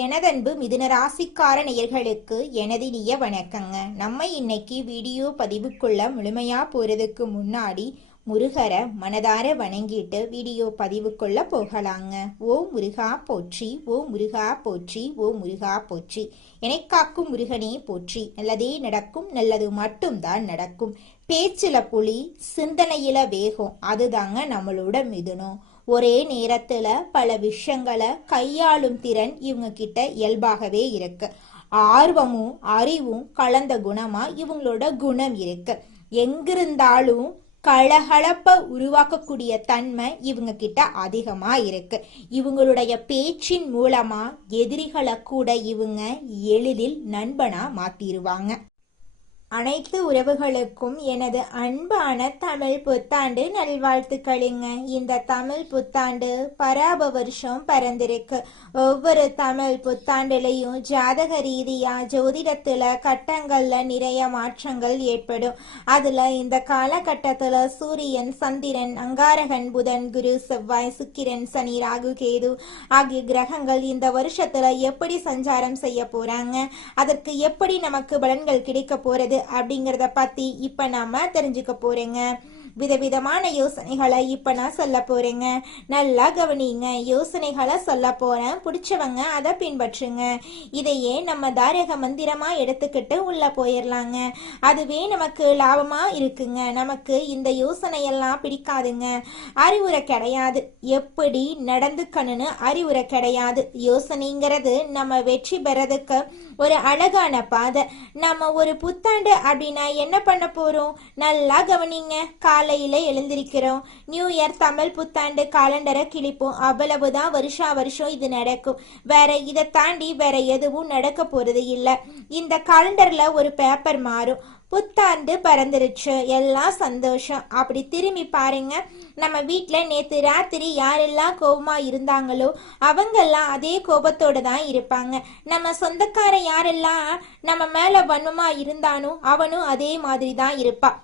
எனதன்பு மிதுன ராசிக்கார நேயர்களுக்கு எனது இனிய வணக்கங்க. நம்ம இன்னைக்கு வீடியோ பதிவுக்குள்ள முழுமையா போறதுக்கு முன்னாடி முருகரை மனதார வணங்கிட்டு வீடியோ பதிவுக்குள்ள போகலாங்க. ஓ முருகா போற்றி, ஓ முருகா போற்றி, ஓ முருகா போற்றி. காக்கும் முருகனே போற்றி. நல்லதே நடக்கும், நல்லது மட்டும்தான் நடக்கும். பேச்சில புலி, சிந்தனையில வேகம், அதுதாங்க நம்மளோட மிதுனம். ஒரே நேரத்துல பல விஷயங்களை கையாளும் திறன் இவங்க கிட்ட இயல்பாகவே இருக்கு. ஆர்வமும் அறிவும் கலந்த குணமா இவங்களோட குணம் இருக்கு. எங்கிருந்தாலும் கலகலப்ப உருவாக்கக்கூடிய தன்மை இவங்க கிட்ட அதிகமா இருக்கு. இவங்களுடைய பேச்சின் மூலமா எதிரிகளை கூட இவங்க எளிதில் நண்பனா மாத்திருவாங்க. அனைத்து உறவுகளுக்கும் எனது அன்பான தமிழ் புத்தாண்டு நல்வாழ்த்துக்களுங்க. இந்த தமிழ் புத்தாண்டு பராப வருஷம் பிறந்திருக்கு. ஒவ்வொரு தமிழ் புத்தாண்டுலையும் ஜாதக ரீதியா ஜோதிடத்துல கட்டங்கள்ல நிறைய மாற்றங்கள் ஏற்படும். அதுல இந்த காலகட்டத்துல சூரியன், சந்திரன், அங்காரகன், புதன், குரு, செவ்வாய், சுக்கிரன், சனி, ராகு, கேது ஆகிய கிரகங்கள் இந்த வருஷத்துல எப்படி சஞ்சாரம் செய்ய போறாங்க, அதற்கு எப்படி நமக்கு பலன்கள் கிடைக்க போறது அப்படிங்கறத பத்தி இப்ப நாம தெரிஞ்சுக்க போறேங்க. விதவிதமான யோசனைகளை இப்ப நான் சொல்ல போறேங்க. நல்லா கவனிங்க. யோசனைகளை சொல்ல போறேன், பிடிச்சவங்க அதை பின்பற்றுங்க. இதையே நம்ம தாரக மந்திரமா எடுத்துக்கிட்டு உள்ள போயிடலாங்க. அதுவே நமக்கு லாபமா இருக்குங்க. நமக்கு இந்த யோசனையெல்லாம் பிடிக்காதுங்க. அறிவுரை கிடையாது, எப்படி நடந்துக்கணும்னு அறிவுரை கிடையாது. யோசனைங்கிறது நம்ம வெற்றி பெறதுக்கு ஒரு அழகான பாதை. நம்ம ஒரு புத்தாண்டு அப்படின்னா என்ன பண்ண போறோம்? நல்லா கவனிங்க. காலையில எழுந்திருக்கிறோம், நியூ இயர் தமிழ் புத்தாண்டு காலண்டரை கிழிப்போம், அவ்வளவுதான். வருஷா வருஷம் இது நடக்கும். வேற இதை தாண்டி வேற எதுவும் நடக்க போறது இல்லை. இந்த காலண்டர்ல ஒரு பேப்பர் மாறும். புத்தாண்டு பறந்துருச்சு, எல்லாம் சந்தோஷம். அப்படி திரும்பி பாருங்க, நம்ம வீட்டில் நேற்று ராத்திரி யாரெல்லாம் கோபமா இருந்தாங்களோ அவங்கெல்லாம் அதே கோபத்தோடு தான் இருப்பாங்க. நம்ம சொந்தக்கார யாரெல்லாம் நம்ம மேல வன்மமா இருந்தானோ அவனும் அதே மாதிரி தான் இருப்பான்.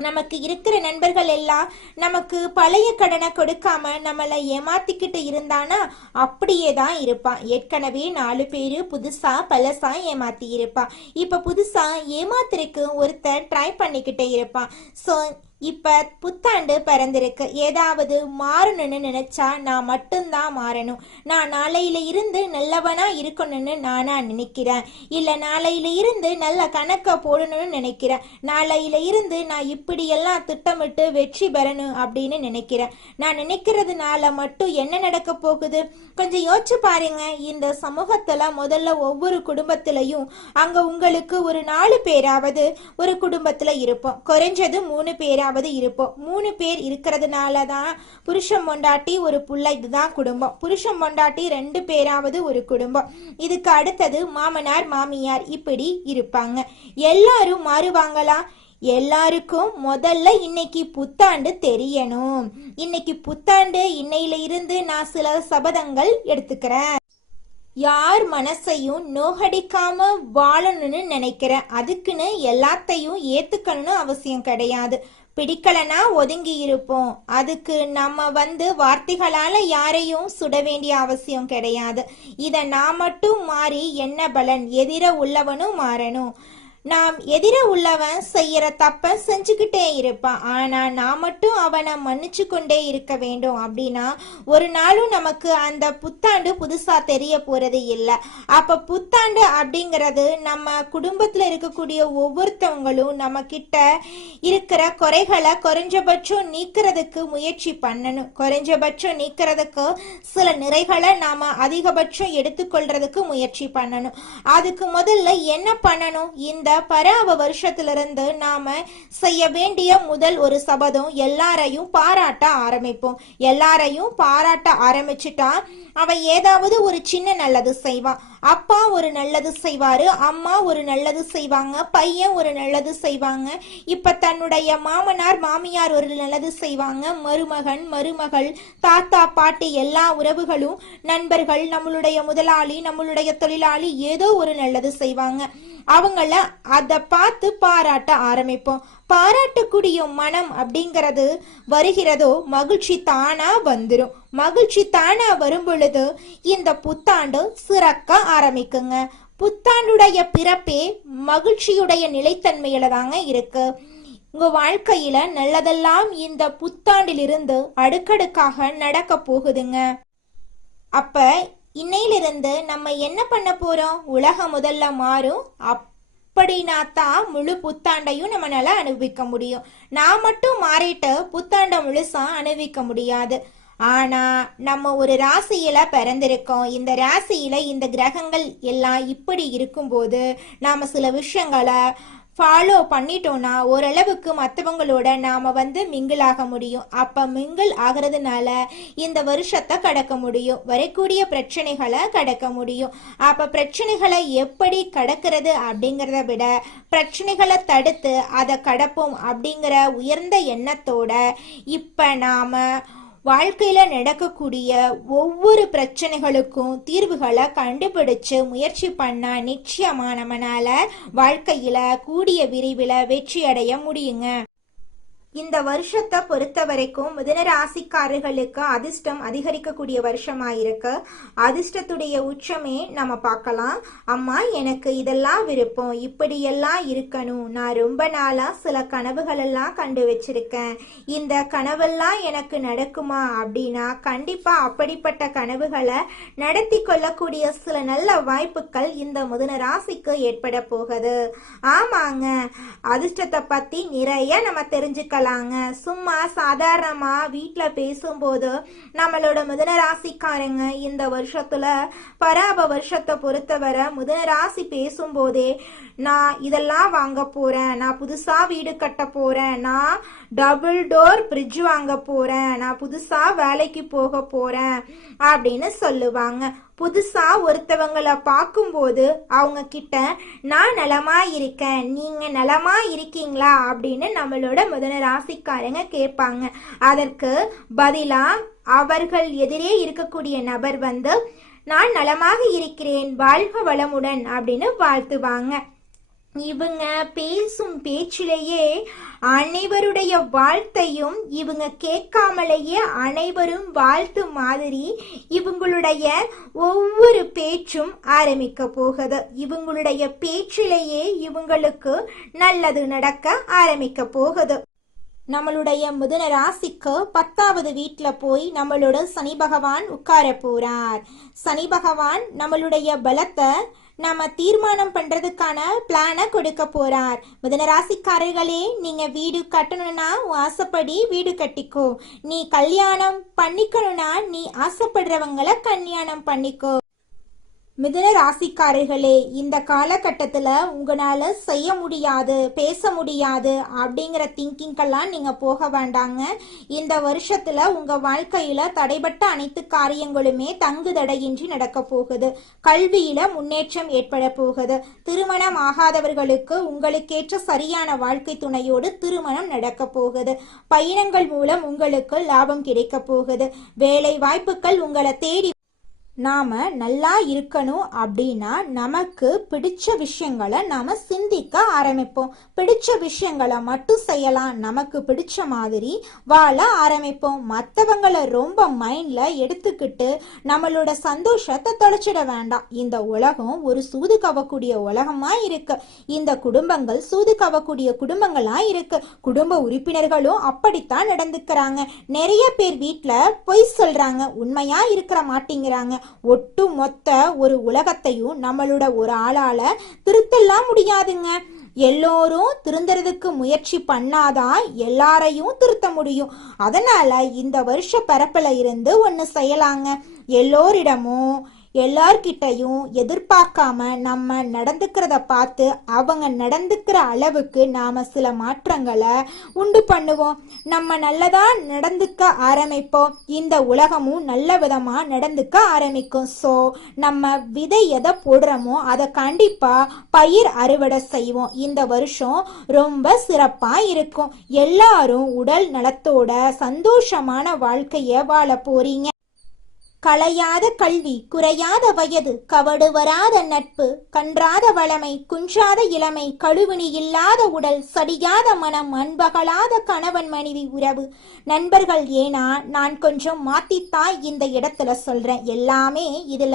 நமக்கு இருக்கிற நண்பர்கள் எல்லாம் நமக்கு பழைய கடனை கொடுக்காம நம்மளை ஏமாத்திக்கிட்டு இருந்தானா அப்படியே தான் இருப்பான். ஏற்கனவே 4 பேரு புதுசா பழசா ஏமாத்தி இருப்பான். இப்ப புதுசா ஏமாத்திருக்கு ஒருத்தர் ட்ரை பண்ணிக்கிட்டே இருப்பான். ஸோ இப்ப புத்தாண்டு பிறந்திருக்கு. ஏதாவது மாறணும்னு நினைச்சா நான் மட்டும்தான் மாறணும். நான் நாளையில இருந்து நல்லவனா இருக்கணும்னு நானா நினைக்கிறேன். இல்ல நாளையில இருந்து நல்ல கணக்க போடணும்னு நினைக்கிறேன். நாளையில இருந்து நான் இப்படியெல்லாம் திட்டமிட்டு வெற்றி பெறணும் அப்படின்னு நினைக்கிறேன். நான் நினைக்கிறதுனால மட்டும் என்ன நடக்க போகுது? கொஞ்சம் யோசிச்சு பாருங்க. இந்த சமூகத்துல முதல்ல ஒவ்வொரு குடும்பத்திலையும் அங்க உங்களுக்கு ஒரு 4 பேராவது ஒரு குடும்பத்துல இருப்போம். குறைஞ்சது 3 பேராவது இருப்போம். 3 பேர் இருக்கிறதுனாலதான் புருஷன் பொண்டாட்டி ஒரு புள்ள, இதுதான் குடும்பம். புருஷன் பொண்டாட்டி 2 பேராவது ஒரு குடும்பம். இதுக்கு அடுத்தது மாமனார் மாமியார், இப்படி இருப்பாங்க. எல்லாரும் மாறுவாங்களா? எல்லாருக்கும் முதல்ல இன்னைக்கு புத்தாண்டு தெரியணும். இன்னைக்கு புத்தாண்டு, இன்னையில இருந்து நான் சில சபதங்கள் எடுத்துக்கிறேன். யார் மனசையும் நோகடிக்காம வாழணும்னு நினைக்கிறேன். அதுக்குன்னு எல்லாத்தையும் ஏத்துக்கணும்னு அவசியம் கிடையாது. பிடிக்கலனா ஒதுங்கி இருப்போம். அதுக்கு நம்ம வார்த்தைகளால யாரையும் சுட வேண்டிய அவசியம் கிடையாது. இத நான் மட்டும் மாறி என்ன பலன்? எதிர உள்ளவனும் மாறணும். நாம் எதிர உள்ளவன் செய்யற தப்ப செஞ்சுக்கிட்டே இருப்பான். ஆனா நான் மட்டும் அவனை மன்னிச்சு கொண்டே இருக்க வேண்டும். அப்படின்னா ஒரு நாளும் நமக்கு அந்த புத்தாண்டு புதுசா தெரிய போறது இல்லை. அப்ப புத்தாண்டு அப்படிங்கிறது நம்ம குடும்பத்துல இருக்கக்கூடிய ஒவ்வொருத்தவங்களும் நம்ம கிட்ட இருக்கிற குறைகளை குறைஞ்சபட்சம் நீக்கிறதுக்கு முயற்சி பண்ணணும். குறைஞ்சபட்சம் நீக்கிறதுக்கு சில நிறைகளை நாம அதிகபட்சம் எடுத்துக்கொள்றதுக்கு முயற்சி பண்ணணும். அதுக்கு முதல்ல என்ன பண்ணணும்? இந்த பராவ வருஷத்திலிருந்து நாம செய்ய வேண்டிய முதல் ஒரு சபதம், எல்லாரையும் பாராட்ட ஆரம்பிப்போம். எல்லாரையும் பாராட்ட ஆரம்பிச்சுட்டா அவன் ஏதாவது ஒரு சின்ன நல்லது செய்வான். அப்பா ஒரு நல்லது செய்வாரு, அம்மா ஒரு நல்லது செய்வாங்க, பையன் ஒரு நல்லது செய்வாங்க. இப்ப தன்னுடைய மாமனார் மாமியார் ஒரு நல்லது செய்வாங்க, மருமகன் மருமகள், தாத்தா பாட்டி, எல்லா உறவுகளும், நண்பர்கள், நம்மளுடைய முதலாளி, நம்மளுடைய தொழிலாளி ஏதோ ஒரு நல்லது செய்வாங்க. அவங்கள அதை பார்த்து பாராட்ட ஆரம்பிப்போம். பாராட்டக்கூடிய மனம் அப்படிங்கிறது வருகிறதோ மகிழ்ச்சி தானா வந்துடும். மகிழ்ச்சி தானா வரும் பொழுது இந்த புத்தாண்டு சிறக்க ஆரம்பிக்குங்க. புத்தாண்டுடைய பிறப்பே மகிழ்ச்சியுடைய நிலைத்தன்மையில தாங்க இருக்கு. உங்க வாழ்க்கையில நல்லதெல்லாம் இந்த புத்தாண்டிலிருந்து அடுக்கடுக்காக நடக்க போகுதுங்க. அப்ப இன்னையிலிருந்து நம்ம என்ன பண்ண போறோம்? உலகம் முதல்ல மாறும். அப்படின்னா தான் முழு புத்தாண்டையும் நம்மளால அனுபவிக்க முடியும். நான் மட்டும் மாறிட்டு புத்தாண்டை முழுசா அனுபவிக்க முடியாது. ஆனா நம்ம ஒரு ராசியில பிறந்திருக்கோம். இந்த ராசியில இந்த கிரகங்கள் எல்லாம் இப்படி இருக்கும்போது நாம சில விஷயங்களை ஃபாலோ பண்ணிட்டோம்னா ஓரளவுக்கு மற்றவங்களோட நாம மிங்கிள் ஆக முடியும். அப்ப மிங்கிள் ஆகிறதுனால இந்த வருஷத்தை கடக்க முடியும், வரக்கூடிய பிரச்சனைகளை கடக்க முடியும். அப்ப பிரச்சனைகளை எப்படி கடக்கிறது அப்படிங்கிறத விட பிரச்சனைகளை தடுத்து அதை கடப்போம் அப்படிங்கிற உயர்ந்த எண்ணத்தோட இப்ப நாம வாழ்க்கையில நடக்கக்கூடிய ஒவ்வொரு பிரச்சனைகளுக்கும் தீர்வுகளை கண்டுபிடிச்சு முயற்சி பண்ணா நிச்சயமா நம்மளால வாழ்க்கையில கூடிய விரைவில் வெற்றி அடைய முடியுங்க. இந்த வருஷத்தை பொறுத்த வரைக்கும் மிதுன ராசிக்காரர்களுக்கு அதிர்ஷ்டம் அதிகரிக்கக்கூடிய வருஷமா இருக்கு. அதிர்ஷ்டத்துடைய உச்சமே நம்ம பார்க்கலாம். அம்மா எனக்கு இதெல்லாம் விருப்பம், இப்படியெல்லாம் இருக்கணும், நான் ரொம்ப நாளா சில கனவுகள் எல்லாம் கண்டு வச்சிருக்கேன், இந்த கனவெல்லாம் எனக்கு நடக்குமா அப்படின்னா கண்டிப்பா அப்படிப்பட்ட கனவுகளை நடத்தி கொள்ளக்கூடிய சில நல்ல வாய்ப்புகள் இந்த மிதுன ராசிக்கு ஏற்பட போகுது. ஆமாங்க, அதிர்ஷ்டத்தை பத்தி நிறைய நம்ம தெரிஞ்சுக்கலாம். சும்மா சாதாரணமா வீட்டுல பேசும்போது நம்மளோட மிதுன ராசிக்காரங்க இந்த வருஷத்துல பராப வருஷத்தை பொறுத்தவரை மிதுன ராசி பேசும்போதே நான் இதெல்லாம் வாங்க போறேன், நான் புதுசா வீடு கட்ட போறேன், நான் டபுள் டோர் பிரிட்ஜ் வாங்க போறேன், நான் புதுசா வேலைக்கு போக போறேன் அப்படின்னு சொல்லுவாங்க. புதுசா ஒருத்தவங்களை பார்க்கும்போது அவங்க கிட்ட நான் நலமா இருக்கேன், நீங்க நலமா இருக்கீங்களா அப்படின்னு நம்மளோட மிதுன ராசிக்காரங்க கேட்பாங்க. அதற்கு பதிலா அவர்கள் எதிரே இருக்கக்கூடிய நபர் நான் நலமாக இருக்கிறேன், வாழ்க வளமுடன் அப்படின்னு வாழ்த்துவாங்க. இவங்க பேசும் பேச்சிலேயே அனைவருடைய வாழ்த்தையும் இவங்க கேட்காமலேயே அனைவரும் வாழ்த்து மாதிரி இவங்களுடைய ஒவ்வொரு பேச்சும் ஆரம்பிக்க போகுது. இவங்களுடைய பேச்சிலேயே இவங்களுக்கு நல்லது நடக்க ஆரம்பிக்க போகுது. நம்மளுடைய மிதுன ராசிக்கு 10வது வீட்டுல போய் நம்மளோட சனி பகவான் உட்கார போறார். சனி பகவான் நம்மளுடைய பலத்தை நம்ம தீர்மானம் பண்றதுக்கான பிளானை கொடுக்க போறார். மிதுன ராசிக்காரர்களே, நீங்க வீடு கட்டணும்னா ஆசைப்படி வீடு கட்டிக்கோ, நீ கல்யாணம் பண்ணிக்கணும்னா நீ ஆசைப்படுறவங்களை கல்யாணம் பண்ணிக்கோ. மிதுன ராசிக்காரர்களே, இந்த காலகட்டத்தில் உங்களால் செய்ய முடியாது, பேச முடியாது அப்படிங்கிற திங்கிங்கெல்லாம் நீங்கள் போக வேண்டாங்க. இந்த வருஷத்தில் உங்கள் வாழ்க்கையில் தடைபட்ட அனைத்து காரியங்களுமே தங்கு தடையின்றி நடக்க போகுது. கல்வியில் முன்னேற்றம் ஏற்பட போகுது. திருமணம் ஆகாதவர்களுக்கு உங்களுக்கேற்ற சரியான வாழ்க்கை துணையோடு திருமணம் நடக்க போகுது. பயணங்கள் மூலம் உங்களுக்கு லாபம் கிடைக்க போகுது. வேலை வாய்ப்புகள் உங்களை தேடி. நாம நல்லா இருக்கணும் அப்படின்னா நமக்கு பிடிச்ச விஷயங்களை நாம சிந்திக்க ஆரம்பிப்போம். பிடிச்ச விஷயங்களை மட்டும் செய்யலாம், நமக்கு பிடிச்ச மாதிரி வாழ ஆரம்பிப்போம். மற்றவங்களை ரொம்ப மைண்ட்ல எடுத்துக்கிட்டு நம்மளோட சந்தோஷத்தை தொலைச்சிட வேண்டாம். இந்த உலகம் ஒரு சூது கவக்கூடிய உலகமா இருக்கு. இந்த குடும்பங்கள் சூது கவக்கூடிய குடும்பங்களா இருக்கு. குடும்ப உறுப்பினர்களும் அப்படித்தான் நடந்துக்கிறாங்க. நிறைய பேர் வீட்டுல பொய் சொல்றாங்க, உண்மையா இருக்கிற மாட்டேங்கிறாங்க. ஒட்டு மொத்த ஒரு உலகத்தையும் நம்மளோட ஒரு ஆளால திருத்தலாம் முடியாதுங்க. எல்லோரும் திருந்துறதுக்கு முயற்சி பண்ணாதான் எல்லாரையும் திருத்த முடியும். அதனால இந்த வருஷ பரப்புல இருந்து ஒண்ணு செய்யலாங்க. எல்லோரிடமும் எல்லார்கிட்டையும் எதிர்பார்க்காம நம்ம நடந்துக்கிறத பார்த்து அவங்க நடந்துக்கிற அளவுக்கு நாம சில மாற்றங்களை உண்டு பண்ணுவோம். நம்ம நல்லதா நடந்துக்க ஆரம்பிப்போம். இந்த உலகமும் நல்ல விதமா நடந்துக்க ஆரம்பிக்கும். ஸோ நம்ம விதை எதை போடுறோமோ அதை கண்டிப்பா பயிர் அறுவடை செய்வோம். இந்த வருஷம் ரொம்ப சிறப்பா இருக்கும். எல்லாரும் உடல் நலத்தோட சந்தோஷமான வாழ்க்கைய வாழ போறீங்க. களையாத கல்வி குறையாத வயது கவடு வராத நட்பு கன்றாத வளமை குன்றாத இளமை கழுவினி இல்லாத உடல் சடியாத மனம் அன்பகலாத கணவன் மனைவி உறவு நண்பர்கள். ஏனா நான் கொஞ்சம் மாத்தித்தான் இந்த இடத்துல சொல்றேன். எல்லாமே இதுல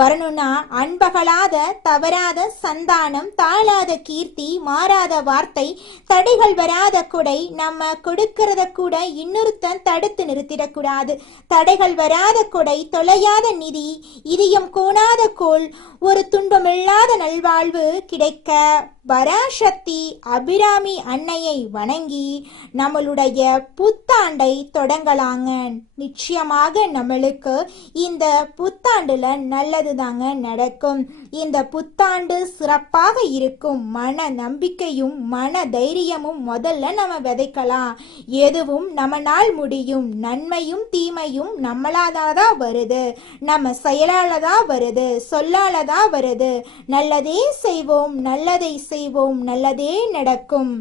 வரணும்னா அன்பகலாத தவறாத சந்தானம் தாழாத கீர்த்தி மாறாத வார்த்தை தடைகள் வராத கொடை நம்ம கொடுக்கறத கூட இன்னொருத்தன் தடுத்து நிறுத்திடக்கூடாது. தடைகள் வராத கொடை தொலையாத நிதி இதயம் கோணாத கோள் ஒரு துன்பமில்லாத நல்வாழ்வு கிடைக்க பராசக்தி அபிராமி அன்னையை வணங்கி நம்மளுடைய புத்தாண்டை தொடங்கலாங்க. நிச்சயமாக நம்மளுக்கு இந்த புத்தாண்டுல நல்லது தாங்க நடக்கும். இந்த புத்தாண்டு சிறப்பாக இருக்கும். மன நம்பிக்கையும் மன தைரியமும் முதல்ல நம்ம விதைக்கலாம். எதுவும் நம்மளால் முடியும். நன்மையும் தீமையும் நம்மளாதான் வருது. நம்ம செயலாலதான் வருது, சொல்லாலதான் வருது. நல்லதே செய்வோம், நல்லதை செய்வோம், நல்லதே நடக்கும்.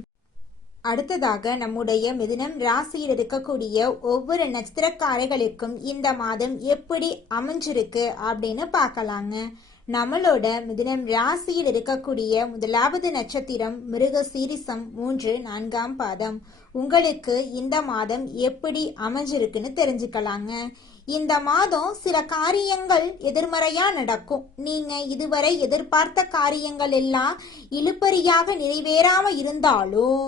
அடுத்ததாக நம்முடைய மிதுனம் ராசியில் இருக்கக்கூடிய ஒவ்வொரு நட்சத்திரக்காரர்களுக்கும் இந்த மாதம் எப்படி அமைஞ்சிருக்கு அப்படின்னு பார்க்கலாங்க. நம்மளோட மிதுனம் ராசியில் இருக்கக்கூடிய முதலாவது நட்சத்திரம் மிருக சீரிசம் 3, 4ஆம் பாதம். உங்களுக்கு இந்த மாதம் எப்படி அமைஞ்சிருக்குன்னு தெரிஞ்சுக்கலாங்க. இந்த மாதம் சில காரியங்கள் எதிர்மறையா நடக்கும். நீங்க இதுவரை எதிர்பார்த்த காரியங்கள் எல்லாம் இழுபறியாக நிறைவேறாம இருந்தாலும்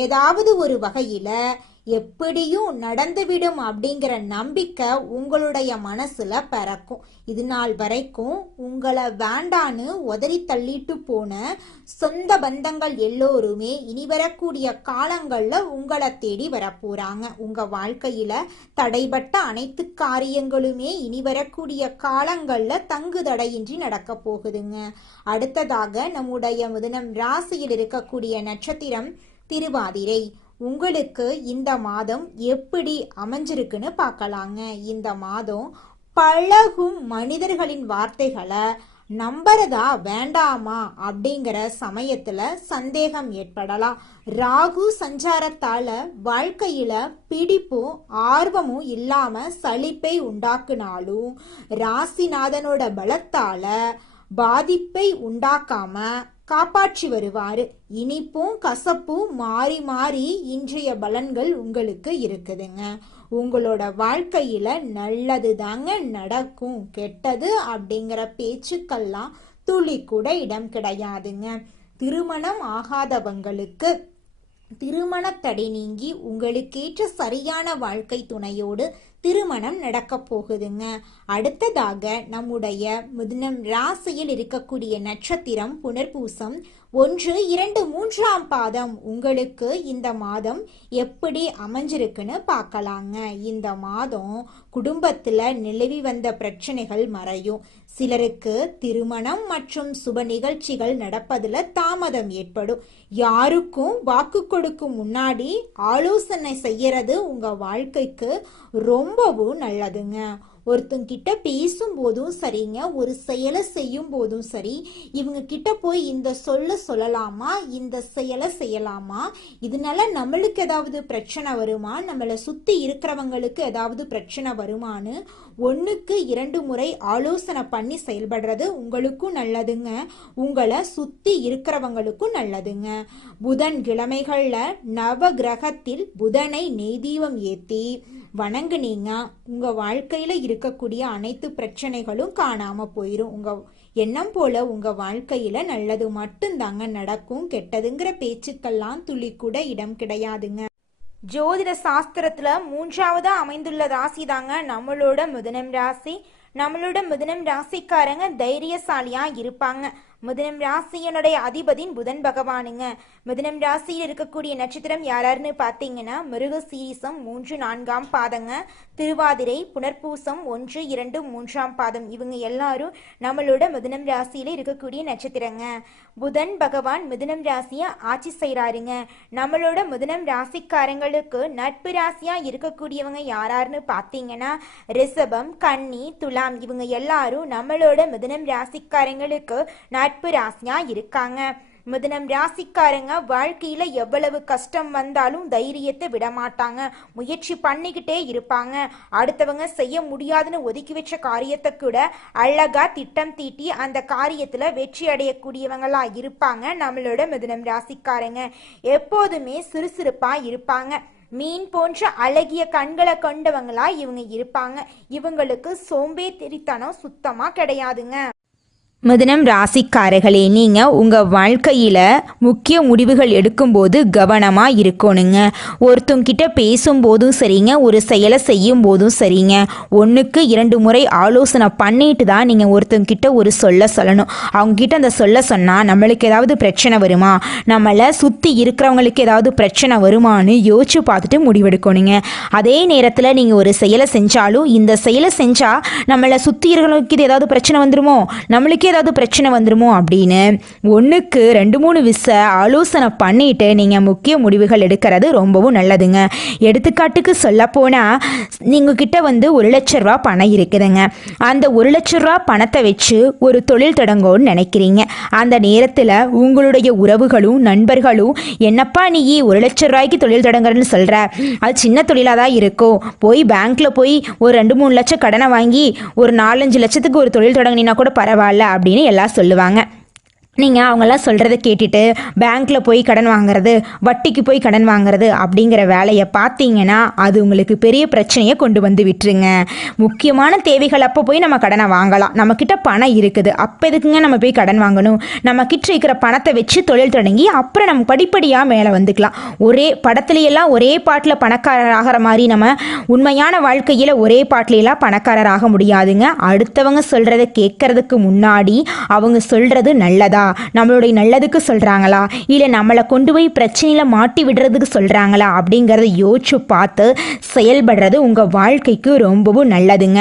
ஏதாவது ஒரு வகையில எப்படியும் நடந்துவிடும் அப்படிங்கிற நம்பிக்கை உங்களுடைய மனசுல பிறக்கும். இது நாள் வரைக்கும் உங்களை வேண்டான்னு உதறி தள்ளிட்டு போன சொந்த பந்தங்கள் எல்லோருமே இனி வரக்கூடிய காலங்கள்ல உங்களை தேடி வரப்போறாங்க. உங்க வாழ்க்கையில தடைபட்ட அனைத்து காரியங்களுமே இனி வரக்கூடிய காலங்கள்ல தங்கு தடையின்றி நடக்க போகுதுங்க. அடுத்ததாக நம்முடைய மிதுனம் ராசியில் இருக்கக்கூடிய நட்சத்திரம் திருவாதிரை. உங்களுக்கு இந்த மாதம் எப்படி அமைஞ்சிருக்குன்னு பார்க்கலாங்க. இந்த மாதம் பழகும் மனிதர்களின் வார்த்தைகளை நம்புறதா வேண்டாமா அப்படிங்கிற சமயத்துல சந்தேகம் ஏற்படலாம். ராகு சஞ்சாரத்தால வாழ்க்கையில பிடிப்பும் ஆர்வமும் இல்லாம சலிப்பை உண்டாக்குனாலும் ராசிநாதனோட பலத்தால பாதிப்பை உண்டாக்காம காப்பாற்றி வருவாரு. இனிப்பும் கசப்பும் மாறி மாறி இன்றைய பலன்கள் உங்களுக்கு இருக்குதுங்க. உங்களோட வாழ்க்கையில நல்லது தாங்க நடக்கும். கெட்டது அப்படிங்கிற பேச்சுக்கெல்லாம் துளி கூட இடம் கிடையாதுங்க. திருமணம் ஆகாதவங்களுக்கு திருமண தடை நீங்கி உங்களுக்கேற்ற சரியான வாழ்க்கை துணையோடு திருமணம் நடக்க போகுதுங்க. அடுத்ததாக நம்முடைய மிதுனம் ராசியில் இருக்கக்கூடிய நட்சத்திரம் புனர்பூசம் 1, 2, 3ஆம் பாதம். உங்களுக்கு இந்த மாதம் எப்படி அமைஞ்சிருக்குன்னு பார்க்கலாங்க. இந்த மாதம் குடும்பத்துல நிலவி வந்த பிரச்சனைகள் மறையும். சிலருக்கு திருமணம் மற்றும் சுப நிகழ்ச்சிகள் நடப்பதுல தாமதம் ஏற்படும். யாருக்கும் வாக்கு கொடுக்கும் முன்னாடி ஆலோசனை செய்யறது உங்க வாழ்க்கைக்கு ரொம்பவும் நல்லதுங்க. ஒருத்தங்கிட்ட பேசும் போதும் சரிங்க, ஒரு செயலை செய்யும் போதும் சரி, இவங்க கிட்ட போய் இந்த சொல்லலாமா, இந்த செயலை செய்யலாமா, இதனால நம்மளுக்கு ஏதாவது பிரச்சனை வருமா, நம்மளை சுத்தி இருக்கிறவங்களுக்கு ஏதாவது பிரச்சனை வருமானு 1க்கு 2 முறை ஆலோசனை பண்ணி செயல்படுறது உங்களுக்கும் நல்லதுங்க, உங்களை சுத்தி இருக்கிறவங்களுக்கும் நல்லதுங்க. புதன் கிழமைகள்ல நவ கிரகத்தில் புதனை நெய்தீபம் ஏத்தி வணங்குனீங்க, உங்க வாழ்க்கையில இருக்கக்கூடிய அனைத்து பிரச்சனைகளும் காணாம போயிரும். உங்க எண்ணம் போல உங்க வாழ்க்கையில நல்லது மட்டும்தாங்க நடக்கும். கெட்டதுங்கிற பேச்சுக்கெல்லாம் துளி கூட இடம் கிடையாதுங்க. ஜோதிட சாஸ்திரத்துல 3ஆவதா அமைந்துள்ள ராசி தாங்க நம்மளோட மிதுனம் ராசி. நம்மளோட மிதுனம் ராசிக்காரங்க தைரியசாலியா இருப்பாங்க. மிதுனம் ராசியனுடைய அதிபதியின் புதன் பகவானுங்க. மிதுனம் ராசியில் இருக்கக்கூடிய நட்சத்திரம் யாராருன்னு பார்த்தீங்கன்னா மிருக சீரிசம் 3, 4ஆம் பாதங்க, திருவாதிரை, புனர்பூசம் 1, 2, 3ஆம் பாதம். இவங்க எல்லாரும் நம்மளோட மிதுனம் ராசியில இருக்கக்கூடிய நட்சத்திரங்க. புதன் பகவான் மிதுனம் ராசியை ஆட்சி செய்யறாருங்க. நம்மளோட மிதுனம் ராசிக்காரங்களுக்கு நட்பு ராசியா இருக்கக்கூடியவங்க யாராருன்னு பார்த்தீங்கன்னா ரிஷபம், கன்னி, துலாம். இவங்க எல்லாரும் நம்மளோட மிதுனம் ராசிக்காரங்களுக்கு நட்பு ராசியா இருக்காங்க. மிதுனம் ராசிக்காரங்க வாழ்க்கையில எவ்வளவு கஷ்டம் வந்தாலும் தைரியத்தை விட மாட்டாங்க. முயற்சி பண்ணிக்கிட்டே இருப்பாங்க. அடுத்தவங்க செய்ய முடியாதுன்னு ஒதுக்கி வச்ச காரியத்தை கூட அழகா திட்டம் தீட்டி அந்த காரியத்துல வெற்றி அடையக்கூடியவங்களா இருப்பாங்க. நம்மளோட மிதுனம் ராசிக்காரங்க எப்போதுமே சுறுசுறுப்பா இருப்பாங்க. மீன் போன்ற அழகிய கண்களை கொண்டவங்களா இவங்க இருப்பாங்க. இவங்களுக்கு சோம்பேறித்தனம் சுத்தமா கிடையாதுங்க. மிதுனம் ராசிக்காரர்களே, நீங்கள் உங்கள் வாழ்க்கையில் முக்கிய முடிவுகள் எடுக்கும்போது கவனமாக இருக்கணுங்க. ஒருத்தங்கிட்ட பேசும்போதும் சரிங்க, ஒரு செயலை செய்யும் போதும் சரிங்க, 1க்கு 2 முறை ஆலோசனை பண்ணிட்டு தான் நீங்கள் ஒருத்தங்கிட்ட ஒரு சொல்லணும். அவங்கக்கிட்ட அந்த சொன்னால் நம்மளுக்கு ஏதாவது பிரச்சனை வருமா, நம்மளை சுற்றி இருக்கிறவங்களுக்கு ஏதாவது பிரச்சனை வருமானு யோசிச்சு பார்த்துட்டு முடிவெடுக்கணுங்க. அதே நேரத்தில் நீங்கள் ஒரு செயலை செஞ்சாலும் இந்த செயலை செஞ்சால் நம்மளை சுற்றி இருக்கிறவங்களுக்கு இது ஏதாவது பிரச்சனை வந்துடுமோ, நம்மளுக்கே ஏதாவது பிரச்சனை வந்துருமோ அப்படின்னு 1க்கு 2-3 ஆலோசனை பண்ணிட்டு நீங்க முக்கிய முடிவுகள் எடுக்கிறது ரொம்பவும் நல்லதுங்க. எடுத்துக்காட்டுக்கு சொல்ல போனா, நீங்க கிட்ட 1,00,000 பணம் இருக்குதுங்க. அந்த 1,00,000 பணத்தை வச்சு ஒரு தொழில் தொடங்கணும்னு நினைக்கிறீங்க. அந்த நேரத்தில் உங்களுடைய உறவுகளும் நண்பர்களும், என்னப்பா நீ 1,00,000 தொழில் தொடங்குறன்னு சொல்ற, அது சின்ன தொழிலாக தான் இருக்கும், போய் பேங்க்ல போய் ஒரு 2-3 லட்சம் கடனை வாங்கி ஒரு 4-5 லட்சத்துக்கு ஒரு தொழில் தொடங்கினா கூட பரவாயில்ல அப்படின்னு எல்லாம் சொல்லுவாங்க. நீங்கள் அவங்களாம் சொல்கிறத கேட்டுட்டு பேங்க்கில் போய் கடன் வாங்குறது, வட்டிக்கு போய் கடன் வாங்குறது அப்படிங்கிற வேலையை பார்த்தீங்கன்னா அது உங்களுக்கு பெரிய பிரச்சனையை கொண்டு வந்து விட்டுருங்க. முக்கியமான தேவைகள் அப்போ போய் நம்ம கடனை வாங்கலாம். நம்மக்கிட்ட பணம் இருக்குது, அப்போ எதுக்குங்க நம்ம போய் கடன் வாங்கணும்? நம்மக்கிட்ட இருக்கிற பணத்தை வச்சு தொழில் தொடங்கி அப்புறம் நம்ம படிப்படியாக மேலே வந்துக்கலாம். ஒரே படத்துலையெல்லாம் ஒரே பாட்டில் பணக்காரர் ஆகிற மாதிரி நம்ம உண்மையான வாழ்க்கையில் ஒரே பாட்டிலெல்லாம் பணக்காரர் ஆக முடியாதுங்க. அடுத்தவங்க சொல்கிறத கேட்கறதுக்கு முன்னாடி அவங்க சொல்கிறது நல்லதா, நம்மளுடைய நல்லதுக்கு சொல்றாங்களா, இல்லை நம்மளை கொண்டு போய் பிரச்சனையில மாட்டி விடுறதுக்கு சொல்றாங்களா அப்படிங்கிறத யோசிச்சு பார்த்து செயல்படுறது உங்க வாழ்க்கைக்கு ரொம்பவும் நல்லதுங்க.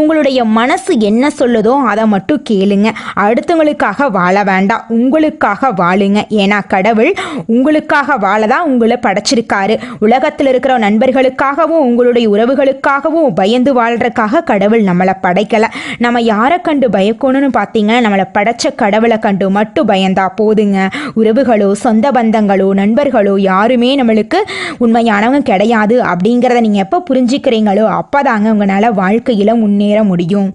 உங்களுடைய மனசு என்ன சொல்லுதோ அதை மட்டும் கேளுங்க. அடுத்தவங்களுக்காக வாழ வேண்டாம், உங்களுக்காக வாழுங்க. ஏன்னா கடவுள் உங்களுக்காக வாழதான் உங்களை படைச்சிருக்காரு. உலகத்தில் இருக்கிற நண்பர்களுக்காகவும் உங்களுடைய உறவுகளுக்காகவும் பயந்து வாழ்றதுக்காக கடவுள் நம்மளை படைக்கல. நம்ம யாரை கண்டு பயக்கணும்னு பார்த்தீங்கன்னா, நம்மளை படைச்ச கடவுளை கண்டு மட்டும் பயந்தா போதுங்க. உறவுகளோ சொந்த பந்தங்களோ நண்பர்களோ யாருமே நம்மளுக்கு உண்மையானவங்க கிடையாது அப்படிங்கிறத நீங்க எப்போ புரிஞ்சுக்கிறீங்களோ அப்பதாங்க உங்களால வாழ்க்கையில முன்னேற முடியும்.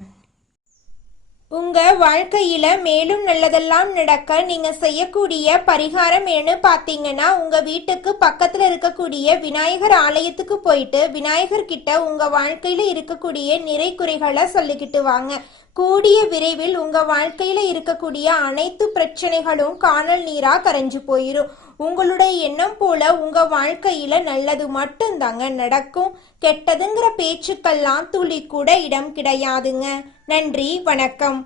உங்க வாழ்க்கையில மேலும் நல்லதெல்லாம் நடக்க நீங்க செய்யக்கூடிய பரிகாரம் என்ன பார்த்தீங்கன்னா, உங்க வீட்டுக்கு பக்கத்துல இருக்கக்கூடிய விநாயகர் ஆலயத்துக்கு போயிட்டு விநாயகர் கிட்ட உங்க வாழ்க்கையில இருக்கக்கூடிய நிறை குறைகளை சொல்லிக்கிட்டு வாங்க. கூடிய விரைவில் உங்க வாழ்க்கையில இருக்கக்கூடிய அனைத்து பிரச்சனைகளும் காணல் நீரா கரைஞ்சு போயிரும். உங்களுடைய எண்ணம் போல உங்க வாழ்க்கையில நல்லது மட்டும்தாங்க நடக்கும். கெட்டதுங்கிற பேச்சுக்கெல்லாம் துளி கூட இடம் கிடையாதுங்க. நன்றி, வணக்கம்.